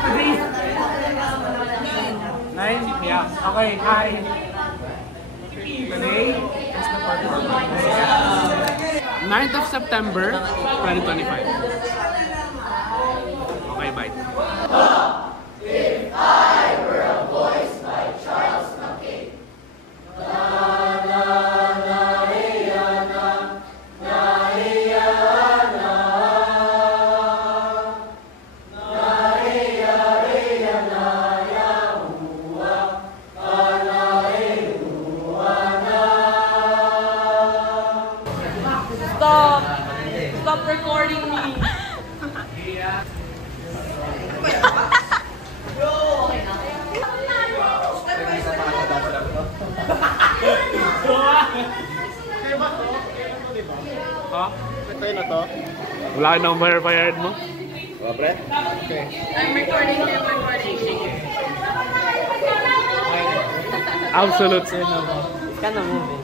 today? 9? Yeah. Okay, hi. Today is the performance. 9th of September, 2025. Okay, bye. If I were a voice by Charles McCabe. Stop recording me. Ha? Ito na to? Wala ka nang bayar mo? Wala, pre? Okay. I'm recording. Absolute. Kana mo,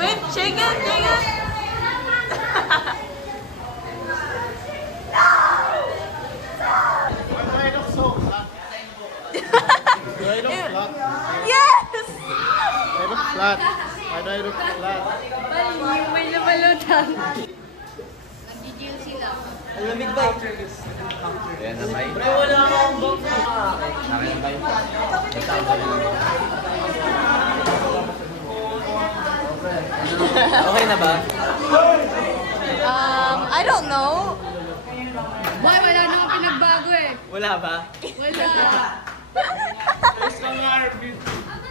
Wait, shake it. Yes! I look flat. Why do I look flat? May nabalutan. Nag-deal sila. Lamig ba? Ayan na ba? Pre, wala akong box. Akin ba yun? Okay na ba? I don't know. Boy, wala nang pinagbago eh. Wala ba? Wala.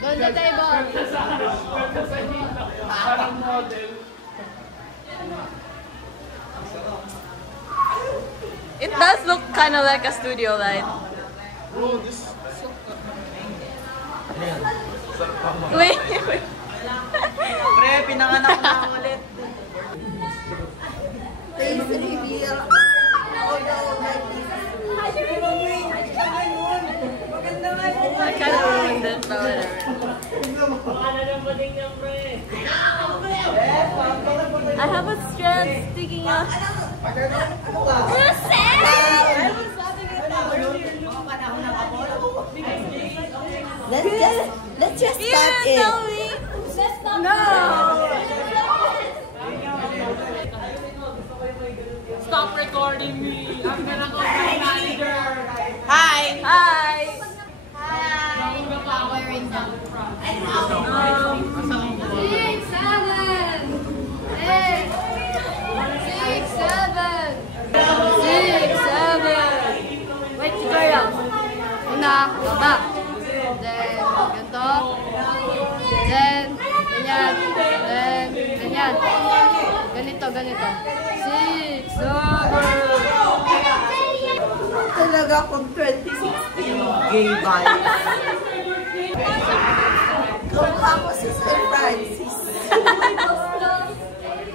Doon sa table. Parang model. It does look kind of like a studio light. Bro, this... Wait. Pre, pinanganak na ako ulit. Face reveal. Oh no, like this. I kind of ruined it, but whatever. I have a strand sticking out. Let's just start it. No. Stop recording me. I'm gonna go to my manager. Hi. Hi. Powering down. 6, 7. Wait, siguro lang. Una, baba. Then, ganito. Then, ganyan. Then, ganyan. Ganito. 6, 7. Talaga kung 2016 gay vibes. Kung ako si Sir Francis.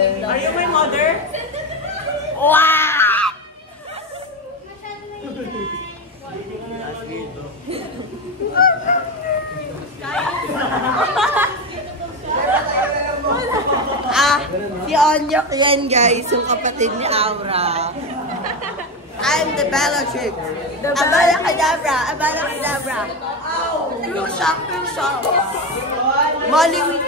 Are you my mother? Wow! Si Onyok yan guys, yung kapatid ni Aura. I'm the Bellatrix. Abala Kadabra. True shock. Molly Week.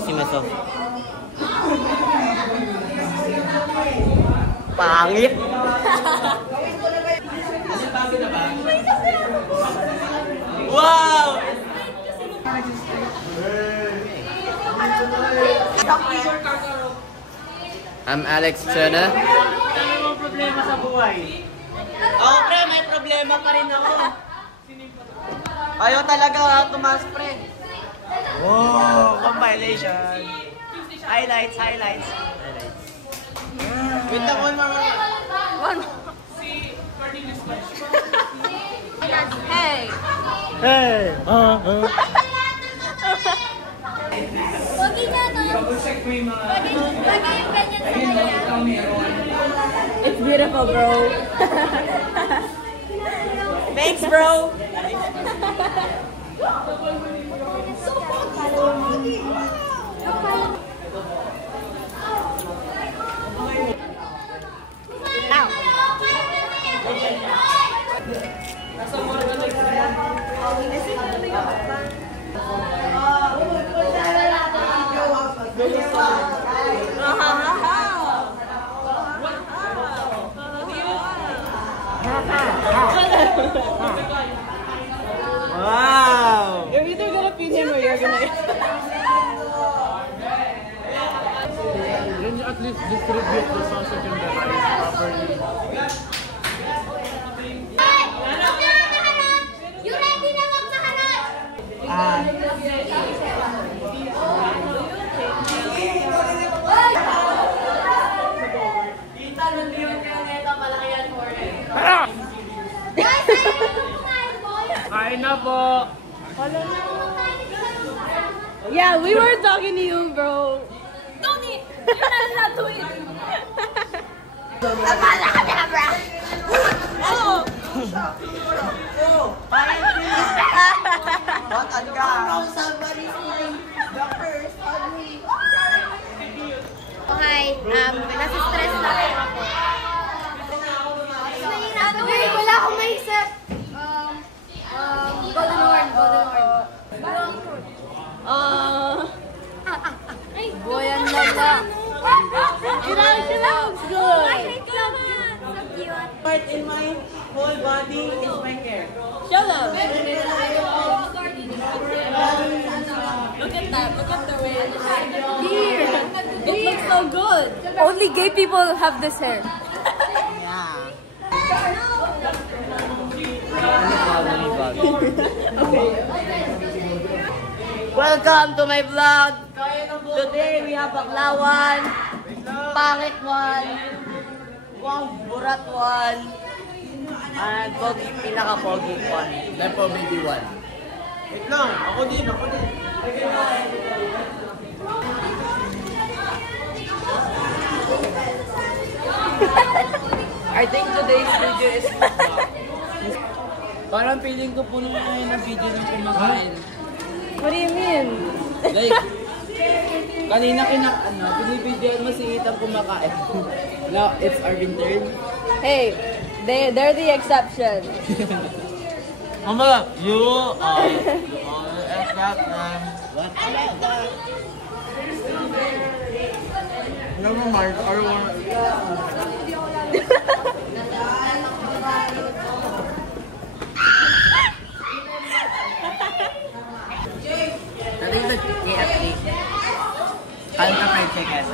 Si Maso. Pangit. Wow! I'm Alex Chena. Ano mo problema sa buhay? Ako pre, may problema pa rin ako. Ayaw talaga tumas pre. Wow! Compilation! Highlights! Wait lang, one more. Hey. Hey! Pogi na to. Pogi yung ganyan sa kanya. It's beautiful, bro. Thanks, bro. Wow! You're either gonna feed him or you're gonna. Can you at least distribute the sausage and the rice properly? You ready na magkaharap? Guys, ayaw mo kumain, boy? Kain na po! Yeah, we were talking to you, bro. Don't eat! You're not allowed to eat! What a girl! Somebody's eating the first ugly. Hi, nasa stress na ako. Wait, wala akong maisip. Golden horn. Boy, ang lala. It looks good. It looks good. So cute. Part in my whole body is my hair. Shut up. Look at that. Look at the way it's here. It looks so good. Only gay people have this hair. Yeah. Welcome to my vlog. Today we have Baklawan, Pangit one, Burat one, and Pogi, pinaka-pogi one. Nepo maybe one. Wait lang, ako din. I think today's video is Parang feeling ko puno na yun ang video ng kumakain. What do you mean? Like, kanina binibidyoan mo si Ethan kumakain. Now, it's Arvin turn. Hey, they're the exception. Mama, you exception. What? Never mind, I don't want I think the KFC. Kanta fried chicken.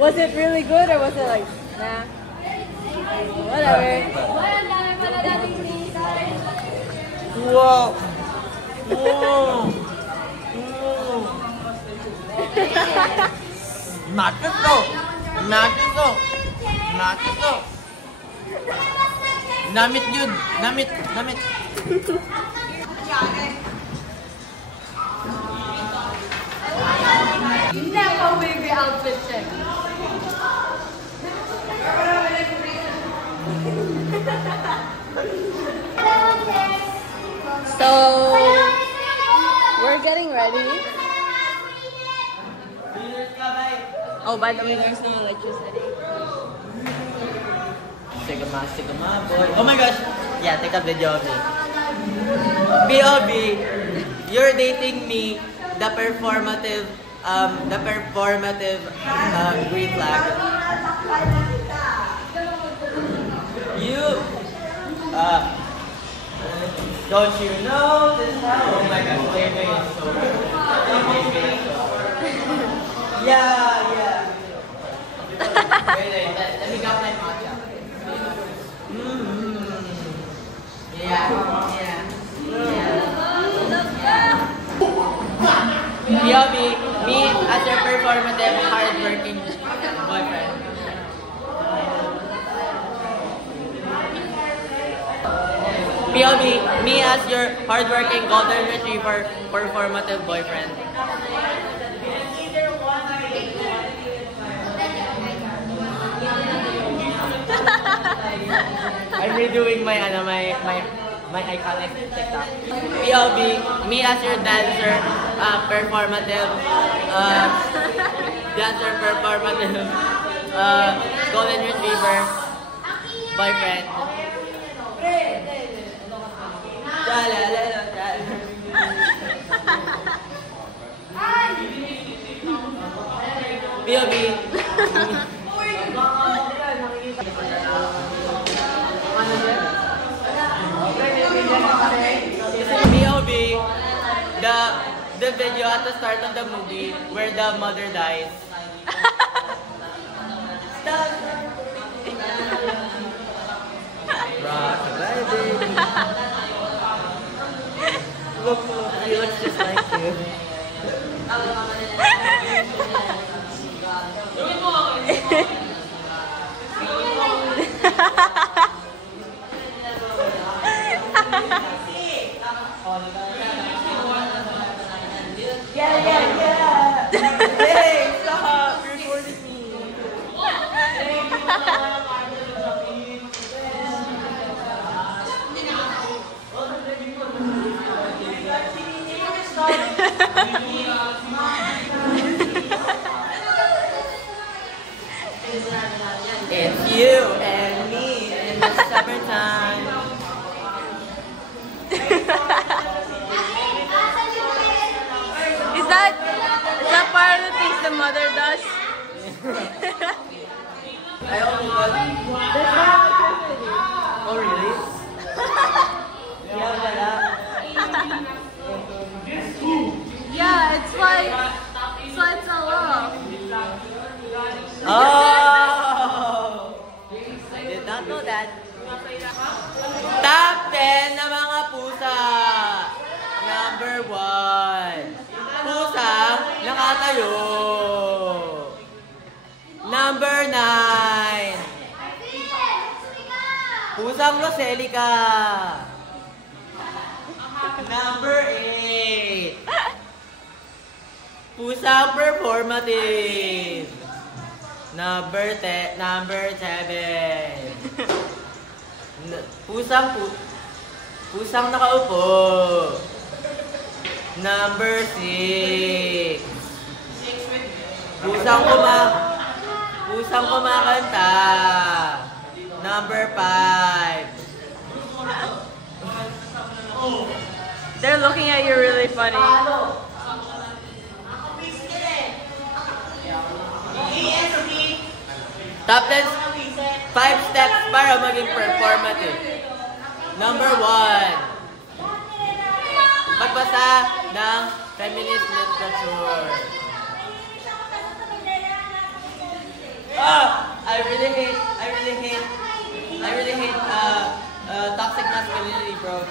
Was it really good or was it like, nah? Whatever. Wow! Natin to! Namit yun! Namit! Never baby outfit check. So we're getting ready. Oh, by the way, there's no electricity. Sigama, boy. Oh my gosh! Yeah, take a video of me. POV, you're dating me, the performative green flag. You, don't you know this how? Oh my gosh, baby is so good. Yeah. Wait, let me grab my matcha. Yeah. POV, me as your performative, hardworking boyfriend. POV, me as your hardworking golden retriever, performative boyfriend. I'm redoing my iconic TikTok. POV, me as your dancer, performative, golden retriever, boyfriend. B.O.B. B.O.B. The video at the start of the movie where the mother dies. Rock, baby. Look, he looks just like you. Hey, stop! You're recording me. It's you and me in the summertime. Is that part of the things the mother does? I only got. Oh really? Yeah, it's like it's a love. Oh! I did not know that. Top 10 na mga pusa. Number 1. Pusang nakatayo. Number 9. Pusang Roselica. Number 8. Pusang performative. Number 7. Pusang nakaupo. Number 6. Pusang kumakanta. Number 5. They're looking at you really funny. Top 10 5 steps para maging performative. Number 1. Magbasa ng feminist literature. I really hate toxic masculinity, bro.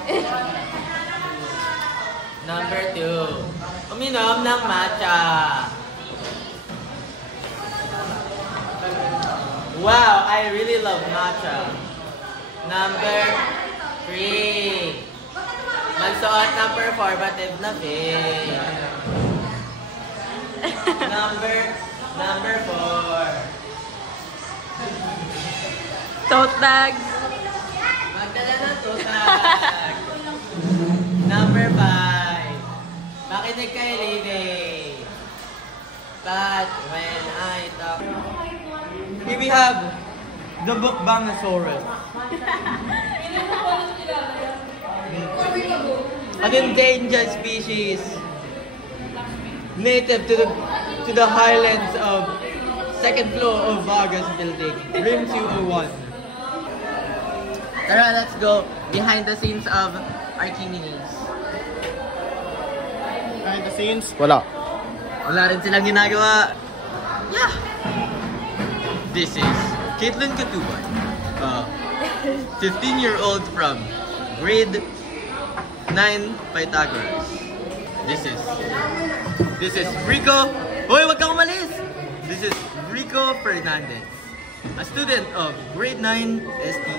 Number 2. Uminom ng matcha. Wow, I really love matcha. Number 3. Magsuot ng performative na fit. Number 4. Tote bag. Magdala ng tote bag. Number 5. Makinig kay Levy. But when I talk... Here we have the Bukbangosaurus. An endangered species native to the highlands of second floor of Vargas building, Room 201. Tara, let's go behind the scenes of Archimedes. Behind the scenes? Wala. Wala rin silang ginagawa. Yeah. This is Caitlin Katuban, 15-year-old from grade 9 Pythagoras. This is Rico. Hoy, wag kang umalis! This is Rico Fernandez, a student of grade 9 STE.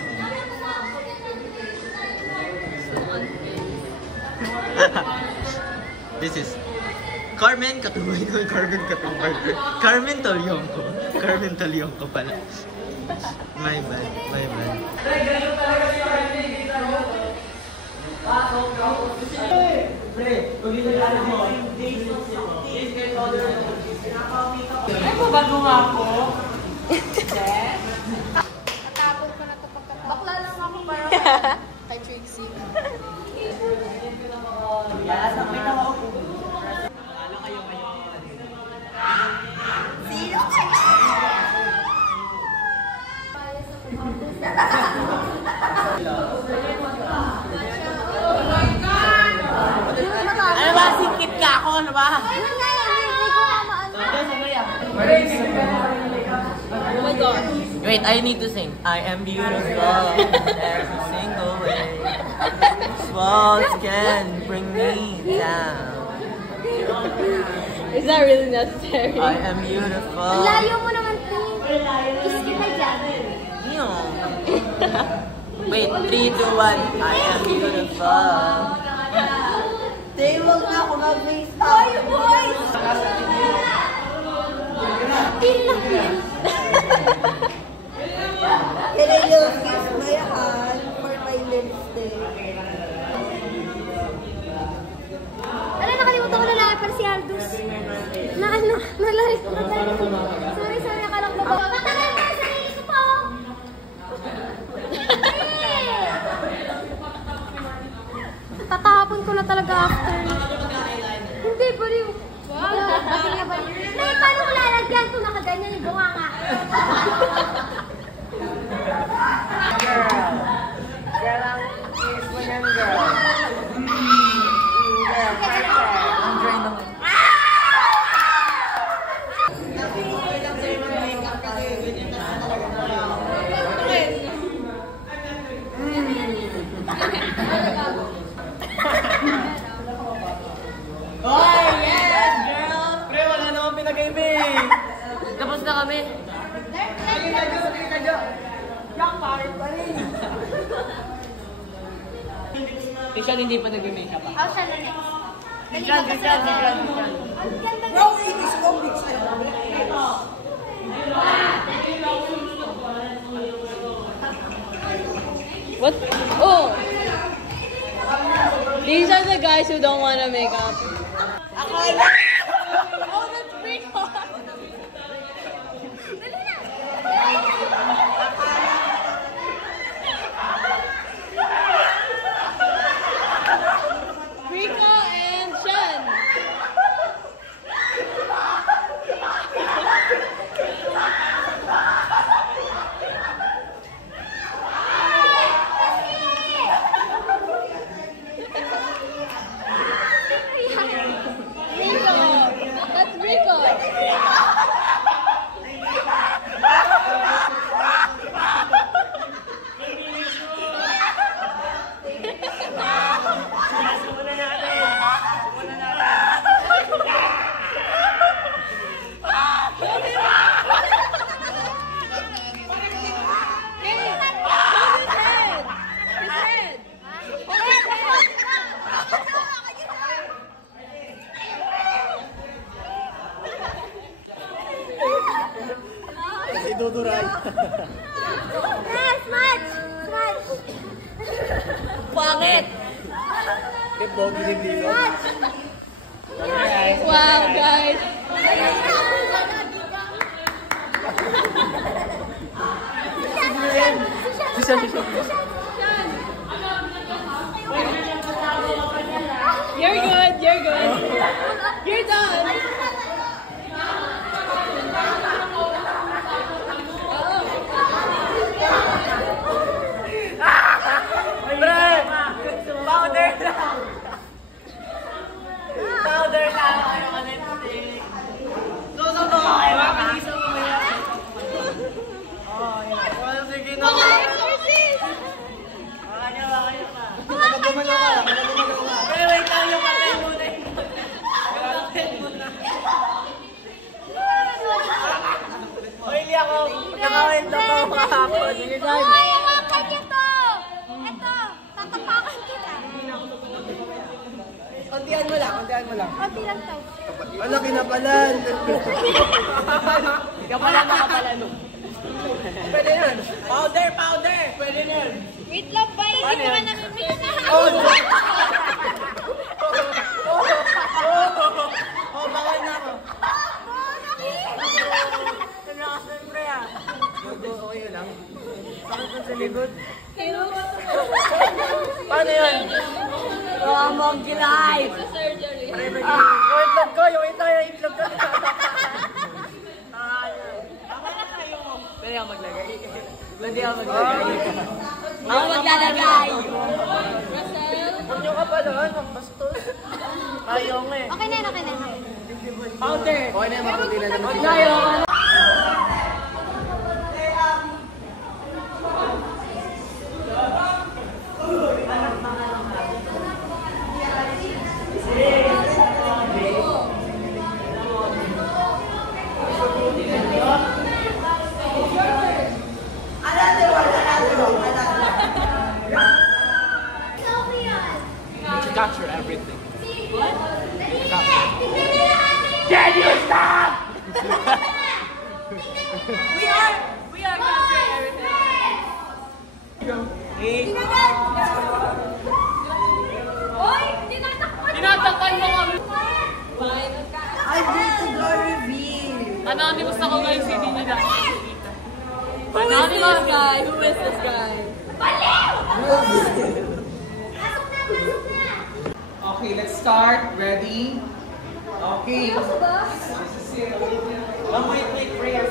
This is Carmen Katuban. Carmen Toliongco pala. My bad. Ay, babago nga ako. Natapon ko na ito pagkatapos. Bakla lang ako para kay Trixie. pa. Yun nga yan, hindi ko nga maano. Oh my gosh. Wait, I need to sing. I am beautiful every single way. Walls can bring me down. Is that really necessary? I am beautiful. Ang layo mo naman, Ting. Iskip ka dyan. Wait, 3, 2, 1. I am beautiful. Tay, wag na ako mag-face up. Ay, boys! Tin lang yan. Can I just kiss my hand for my lipstick? Alam, nakalimutan ko na lahat para si Aldous. Na ano, nalarit ko. Sorry, akala ko ba? Matagal ka sa sarili ko po! Tatapon ko na talaga after. Hindi, baliw. Wow, bakit nga baliw? Nay, paano ko lalagyan kung nakaganyan yung bunga nga? Girl, ang kiss mo yan, girl. Oh, yes, girl! Pre, wala naman pinag-ibig. Tapos na kami. Christian, hindi pa nag-makeup pa. Oh, siya na next. Christian. Bro, kiss ko, big side. What? Oh! These are the guys who don't want to make up. Oh, that's pretty hot. Rico and Sean. That's Rico. Iduduray. Yes, match! Match! Pangit! Kaya pogi din dito. Match! Wow, guys. You're good. You're done. Powder lang kayo ka lipstick. Susunod ko kayo, makakisa mo yan. Oh, sige na. Makakanya pa. Pero wait lang yung papel muna. Yung papel muna. O, hindi ako. Nakawento ko makakapon. Sige guys. Uy, iwakan niyo to! Eto, tatapakan kita. Kontihan mo lang. Konti lang to. Ano, kinapalan? Ikaw pala nakapalan mo. Pwede yan. Powder! Pwede na yun. Wait lang ba? Hindi ko na namimix na. Oh, bawal na ako. Siyempre ah. Okay lang. Sakit na sa likod. Paano yun? Mong gilay! Yung itlog ko! Yung itlog ko! Pwede ako maglagay. Ako maglalagay! Huwag niyo ka pa doon, ang bastos. Ayaw nga eh. Okay na yun, okay na yun. Powder. Okay na, maputi na naman. Tayo. Capture everything. Can you stop? We are capturing everything. Hoy! Tinatakpan Tinatakpan mo kami. I need to go reveal. Anonymous ako guys, hindi nyo na. Anonymous guy. Who is this guy? Okay, let's start. Ready? Okay. Wait, prayer.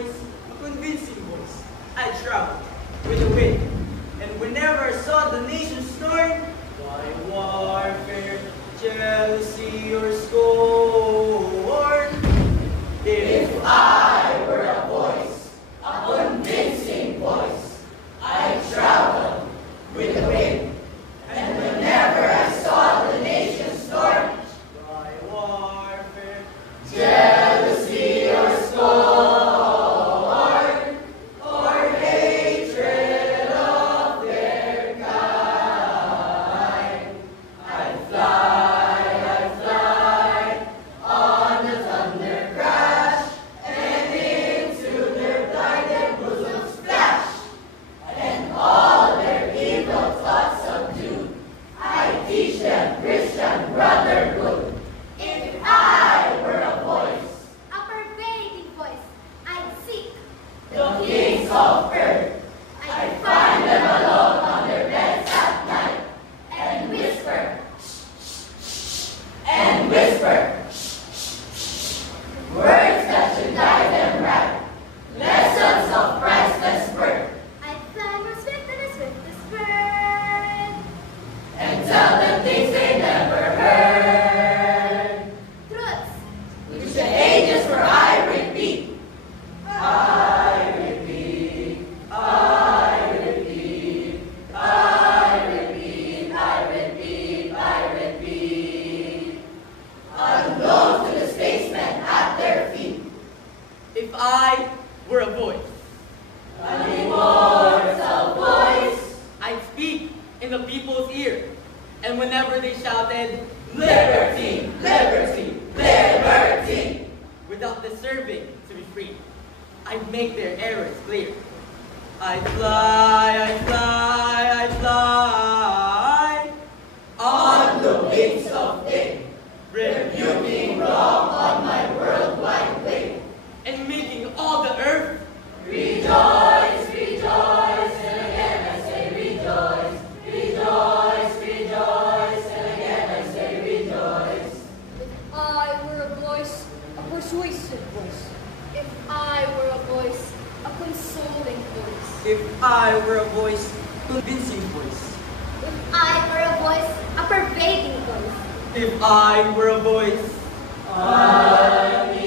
voice, a convincing voice. I traveled with the wind, and whenever I saw the nation scorn by warfare, jealousy, or scorn, if I were a voice, a convincing voice, I traveled with the wind, and whenever I saw the nation scorn by warfare, jealousy, or scorn, or hatred of their kind, I'd fly on the thunder crash, and into their blinded bosoms flash, and all their evil thoughts subdue. I teach them Christian brotherhood. If I were a voice, A pervading voice, I'd seek. the kings of earth, I'd find them alone on their beds at night, and whisper, words that should guide them right, lessons of priceless worth, I'd fly more swift than a swiftest bird. and tell them things they never heard, Truths, which the ages for I repeat. I repeat, I repeat, I repeat, I repeat, I repeat, unknown to the statesmen at their feet. If I were a voice, An immortal voice, I'd speak in the people's ear. And whenever they shouted, liberty, liberty, liberty, without deserving to be free, I'd make their errors clear. I'd fly, I'd fly, I'd fly on the wings of day, rebuking wrong on my worldwide way. and making all the earth Rejoice, rejoice, and again I say rejoice, rejoice, rejoice, and again I say rejoice. If I were a voice, a persuasive voice. If I were a voice, a consoling voice. If I were a voice, convincing voice. if I were a voice, a pervading voice. If I were a voice, I